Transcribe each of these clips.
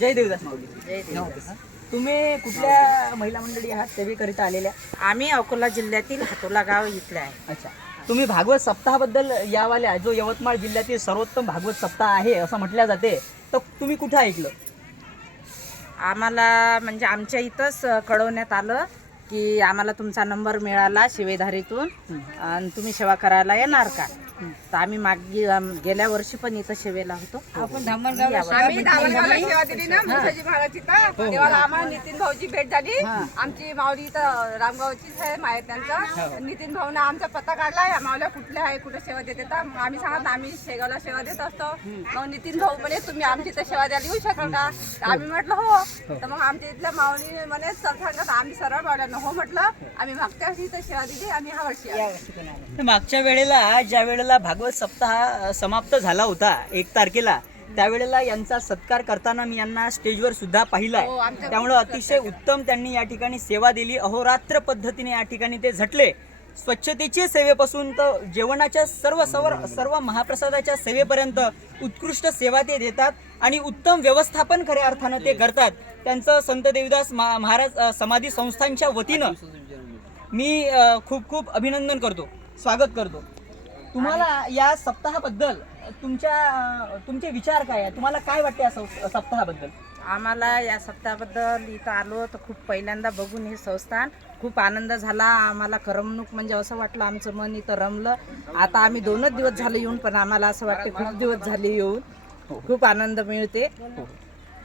जय देवदास माऊली. जय देवदास. तुम्ही कुठल्या महिला मंडळी आहात सेवेकरिता आलेल्या? आम्ही अकोला जिल्ह्यातील हातोला गाव इथले आहे. अच्छा. तुम्ही भागवत सप्ताहाबद्दल यावाल्या जो यवतमाळ जिल्ह्यातील सर्वोत्तम भागवत सप्ताह आहे असं म्हटलं जाते. तर तुम्ही कुठं ऐकलं? आम्हाला म्हणजे आमच्या इथंच कळवण्यात आलं की आम्हाला तुमचा नंबर मिळाला शिवेधारीतून. आणि तुम्ही सेवा करायला येणार का? तर आम्ही मागे गेल्या वर्षी पण इथं सेवेला होतो. आपण आम्ही सेवा दिली ना मुसाजी इथं तेव्हा आम्हाला नितीन भाऊची भेट झाली. आमची माऊली इथं रामगावचीच आहे माहेर त्यांचा. नितीन भाऊनं आमचा पत्ता काढला या माऊल्या कुठल्या आहे कुठे सेवा देत मग आम्ही सांगत आम्ही शेगावला सेवा देत असतो. मग नितीन भाऊ म्हणे तुम्ही आमची इथं सेवा द्यायला येऊ शकाल का? तर आम्ही म्हटलं हो. तर मग आमच्या इथल्या माऊली म्हणे सर सांगत आम्ही सरळ मावल्यानं हो म्हटलं. आम्ही मागच्या वर्षी इथं सेवा दिली आम्ही ह्या वर्षी आलो. तर मागच्या वेळेला ज्या वेळेला भागवत सप्ताह समाप्त झाला होता एक तारखेला. त्यावेळेला यांचा सत्कार करताना मी यांना स्टेजवर सुद्धा पाहिला हो, त्यामुळं अतिशय उत्तम त्यांनी या ठिकाणी सेवा दिली. अहोरात्र पद्धतीने या ठिकाणी ते झटले. स्वच्छतेच्या सेवेपासून तर जेवणाच्या सर्व सर्व सर्व महाप्रसादाच्या सेवेपर्यंत उत्कृष्ट सेवा ते देतात आणि उत्तम व्यवस्थापन खऱ्या अर्थानं ते करतात. त्यांचं संत देवदास महा- महाराज समाधी संस्थांच्या वतीनं मी खूप खूप अभिनंदन करतो. स्वागत करतो. तुम्हाला या सप्ताहाबद्दल तुमच्या तुमचे विचार काय आहे तुम्हाला काय वाटते या सप- सप्ताहाबद्दल? आम्हाला या सप्ताहाबद्दल इथं आलो तर खूप पहिल्यांदा बघून हे संस्थान खूप आनंद झाला. आम्हाला करमणूक म्हणजे असं वाटलं आमचं मन इथं रमलं. आता आम्ही दोनच दिवस झाले येऊन पण आम्हाला असं वाटते खूप दिवस झाले येऊन. खूप आनंद मिळते.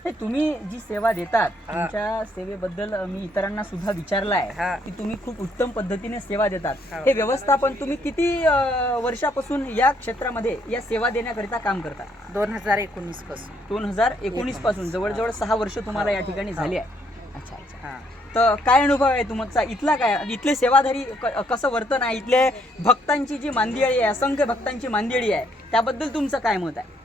हे तुम्ही जी सेवा देतात तुमच्या सेवेबद्दल मी इतरांना सुद्धा विचारलं हा. आहे की तुम्ही खूप उत्तम पद्धतीने सेवा देतात. हा. हे व्यवस्थापन तुम्ही किती अ, वर्षापासून या क्षेत्रामध्ये या सेवा देण्याकरिता काम करता? दोन हजार एकोणीसपासून. दोन हजार एकोणीस. पासून. जवळजवळ सहा वर्ष तुम्हाला या ठिकाणी झाली आहे. अच्छा अच्छा. हा. तर काय अनुभव आहे तुमचा? इथला काय? इथले सेवाधारी क- कसं वर्तन आहे? इथले भक्तांची जी मांदियाळी आहे असंख्य भक्तांची मांदियाळी आहे त्याबद्दल तुमचं काय मत आहे?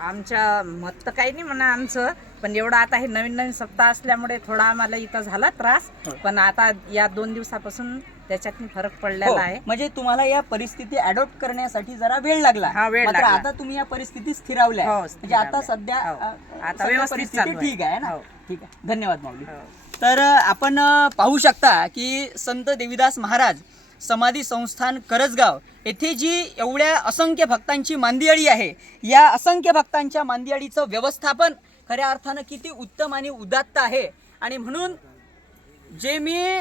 आमच्या मत तर काही नाही म्हणा आमचं. पण एवढं आता हे नवीन नवीन सप्ताह असल्यामुळे थोडा आम्हाला इथं झाला त्रास पण आता या दोन दिवसापासून त्याच्यात फरक हो, पडलेला आहे म्हणजे तुम्हाला या परिस्थिती अडॉप्ट करण्यासाठी जरा वेळ लागला हा, वेळ मात्र लागला. आता तुम्ही या परिस्थितीत स्थिरावल्या हो, म्हणजे आता स्थिरावल्या. सध्या हो. अ, आता सध्या व्यवस्थित परिस्थिती चालू आहे. ठीक आहे ना हो. ठीक आहे धन्यवाद माऊली हो. तर अ, आपण अ, पाहू शकता की संत देवीदास महाराज समाधी संस्थान करजगाव येथे जी एवढ्या असंख्य भक्तांची मांदियाळी आहे या असंख्य भक्तांच्या मांदियाळीचं व्यवस्थापन खऱ्या अर्थानं किती उत्तम आणि उदात्त आहे. आणि म्हणून जे मी